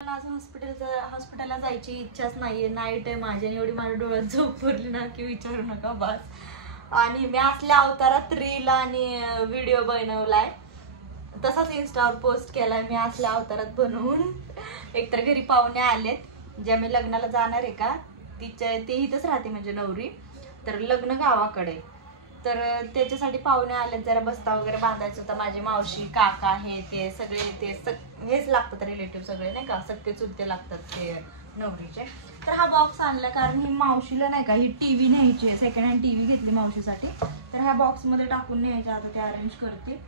आज हॉस्पिटलला जायची इच्छाच नाहीये. नाईट आहे माझ्या, एवढी माझ्या डोळ्यात झोप पडली ना की विचारू नका बस. आणि मी असल्या अवतारात रील आणि व्हिडिओ बनवलाय, तसाच इंस्टावर पोस्ट केलाय मी असल्या अवतारात बनवून. एकतर घरी पाहुणे आलेत, ज्या मी लग्नाला जाणार आहे का ते इथंच राहते म्हणजे नवरी, तर लग्न गावाकडे, तर त्याच्यासाठी पाहुणे आलेत. जरा बस्ता वगैरे बांधायचं होतं. माझी मावशी काका हे ते सगळे हेच लागतात, रिलेटिव्ह सगळे नाही का, सगळे चुलते लागतात ते नवरीचे. तर हा बॉक्स आणला कारण ही मावशीला नाही का ही टीव्ही न्यायची आहे, सेकंड हँड टीव्ही घेतली मावशीसाठी, तर ह्या बॉक्स मध्ये टाकून न्यायचं. आता ते अरेंज करते.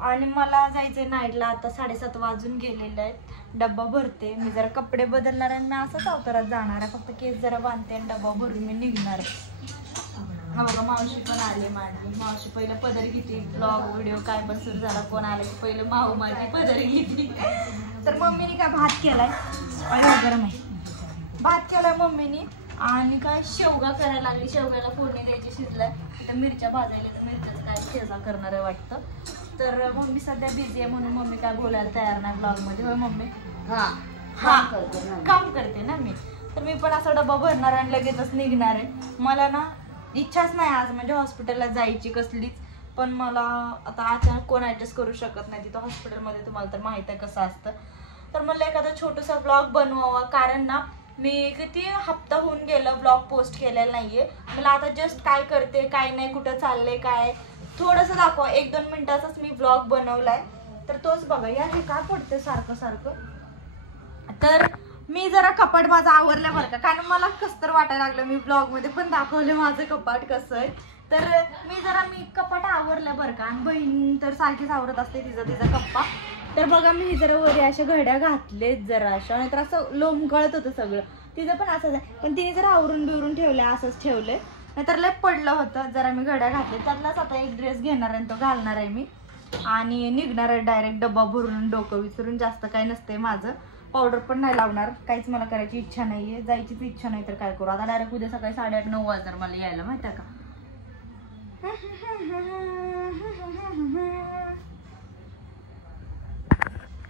आणि मला जायचंय नाईटला. आता 7:30 वाजून गेलेले आहेत. डब्बा भरते मी, जरा कपडे बदलणार आणि मी असंच अवतारात जाणार आहे. फक्त केस जरा बांधते आणि डब्बा भरून मी निघणार. हा बघा मावशी पण आले माझी. मावशी पहिलं पदर घेतली, ब्लॉग व्हिडिओ काय पण सुरू झाला, कोण आले की पहिलं माऊ माझी पदर घेतली. तर मम्मीने काय भात केलाय, गरम आहे, भात केलाय मम्मीने. आणि काय शेवगा करायला लागली, शेवग्याला फोडणी द्यायची शिजलाय. तिथं मिरच्या भाजायला, तर मिरच्याचं काय ठेचा करणार आहे वाटतं. तर मम्मी सध्या बिझी आहे म्हणून मम्मी काय बोलायला तयार नाही ब्लॉग मध्ये. होय मम्मी? काम करते ना मी. तर मी पण असा डबा भरणार आणि लगेचच निघणार आहे. मला ना इच्छाच नाही आज म्हणजे हॉस्पिटलला जायची कसलीच, पण मला आता अचानक कोण ऍडजस्ट करू शकत नाही तिथं हॉस्पिटलमध्ये, तुम्हाला तर माहित आहे कसं असतं. तर मला एखादा छोटासा ब्लॉग बनवावा, कारण ना मी किती हप्ता होऊन गेलं ब्लॉग पोस्ट केलेला नाहीये. मला आता जस्ट काय करते काय नाही, कुठं चाललंय काय थोडंसं दाखवा. 1-2 मिनिटाचाच मी ब्लॉग बनवलाय, तर तोच बघा. या हे काय पडते सारखं सारखं. तर मी जरा कपाट माझं आवरलं बरं का, कारण मला कसं तर वाटायला लागलं. मी ब्लॉग मध्ये पण दाखवलं माझं कपाट कसं आहे. तर मी कपाट आवरलं बरं का. आणि बहीण तर सारखीच आवरत असते तिचा कप्पा. तर बघा मी जरा वरी अशा घड्या घातलेत जरा अशा, नाहीतर असं लोंबकळत होतं सगळं. तिचं पण असंच आहे, पण तिने जरा आवरून बिवरून ठेवलंय, असंच ठेवलंय. नाहीतर लय पडलं होतं. जरा मी घड्या घातले, त्यातलाच आता एक ड्रेस घेणार आहे, तो घालणार आहे मी आणि निघणार आहे डायरेक्ट डब्बा भरून. डोकं विसरून जास्त काही नसते माझं. पावडर पण नाही लावणार, काहीच मला करायची इच्छा नाहीये, जायचीच इच्छा नाही. तर काय करू आता, डायरेक्ट उद्या सकाळी 8:30-9 वाजता मला यायला, माहिती आहे का.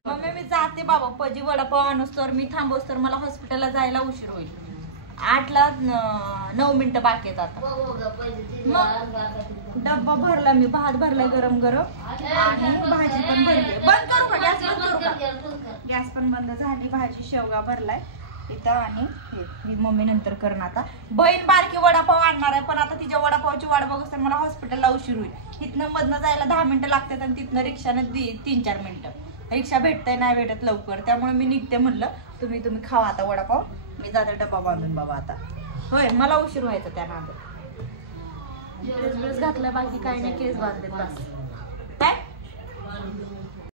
मम्मी मी जाते बाबा, पजी वडापाव आणूस तर मी थांबवस तर मला हॉस्पिटलला जायला उशीर होईल. 8ला 9 मिनिटं बाकी आहेत आता. डब्बा भरला मी, भात भरलाय गरम गरम आणि भाजी पण भरली. बंद करू का गॅस? बंद करू का? गॅस पण बंद झाली. भाजी शेवगा भरलाय इथं आणि हे मम्मी नंतर करणार. आता बहीण बारकी वडापाव आणणार आहे, पण आता तिच्या वडापावची वाट बघूस तर मला हॉस्पिटलला उशीर होईल. इथनं मधनं जायला 10 मिनिटं लागतात आणि तिथनं रिक्षानं 3-4 मिनिटं. रिक्षा भेटतंय नाही भेटत लवकर, त्यामुळे मी निघते. म्हणलं तुम्ही खावा आता वडापाव, मी जाते डब्बा बांधून बाबा आता. होय मला उशीर व्हायचा त्या नादात. ड्रेस घातला, बाकी काही नाही, केस बांधले बस. काय